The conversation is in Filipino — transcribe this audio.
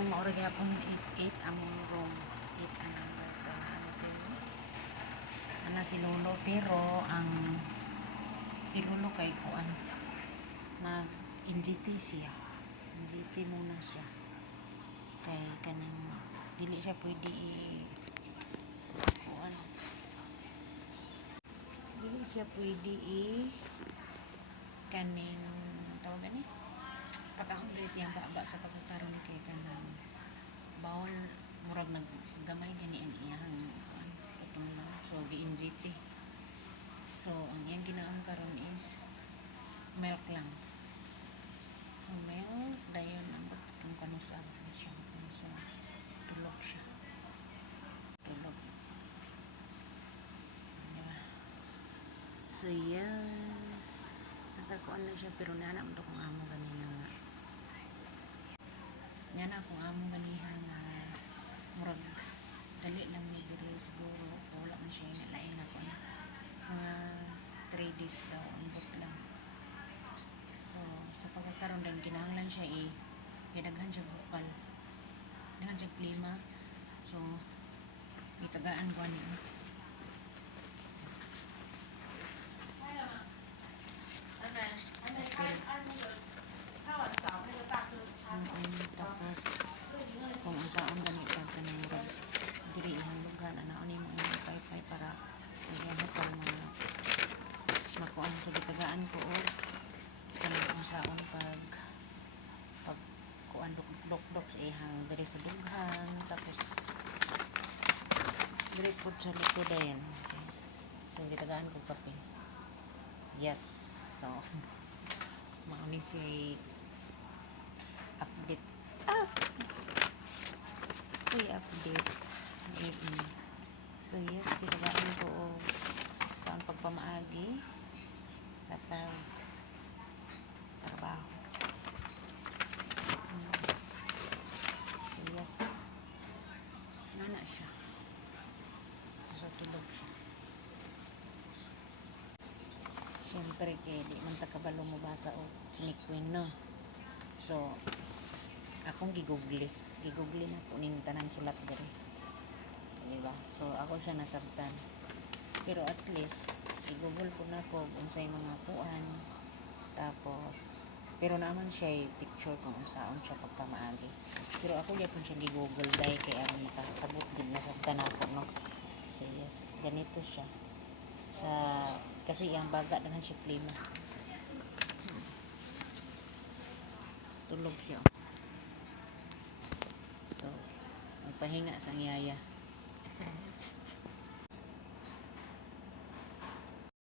room or gyapon 8 among room 8 ang number. So ana si Lolo, pero ang si Lolo kay kuan nag NGT siya. NGT muna siya kay kaning dili siya pwede kuan, dili siya pwede kaning tawag ani pagkahon rin siyang baba sa pagkakaroon kay kanang bawal murag naggamay gani ang iyang utong lang. So gi-NGT, so ang iyang ginaon karon is milk lang. So milk dayon ang kung kanusab siya, so tulog siya, tulog, diba? So yes, nakakuan na siya, pero nana mo to kung amo ganiya nga nana kung amo ganiha nga murag dali lang ni diri siguro wala man siya lain na kuan mga 3 days daw ambot lang. So sa pagkakaroon din kinahanglan siya daghan siya bukal, daghan siya klima, so itagaan ko ani tapos kung unsaon gani kanang diri ihang lugar ana ani mo imong pay para gamit ang mga makuan sa gitagaan ko or kanang unsaon pag kuan dok sa ihang diri sa dughan, tapos diri pud sa likodayan. Okay. So gitagaan ko kape. Yes, so mauni si update update. So yes, gitagaan ko saan pagpamaagi sa trabaho. So yes, nana siya, so tulog siya. Siyempre kay di man ta kabalo mo basa o sinikwin, no? So akong gigugli na po ning tanan sulat diri, diba? So ako siya nasabtan, pero at least i-google ko na ko unsay mga kuan, tapos pero naman siya picture kung unsaon siya pagpamaagi, pero ako gyapon siya gi-google dahil kay aron makasabot din nasabtan ako, no? So yes, ganito siya sa kasi ang baga na siya klima. Tulog siya. So magpahinga sa yaya.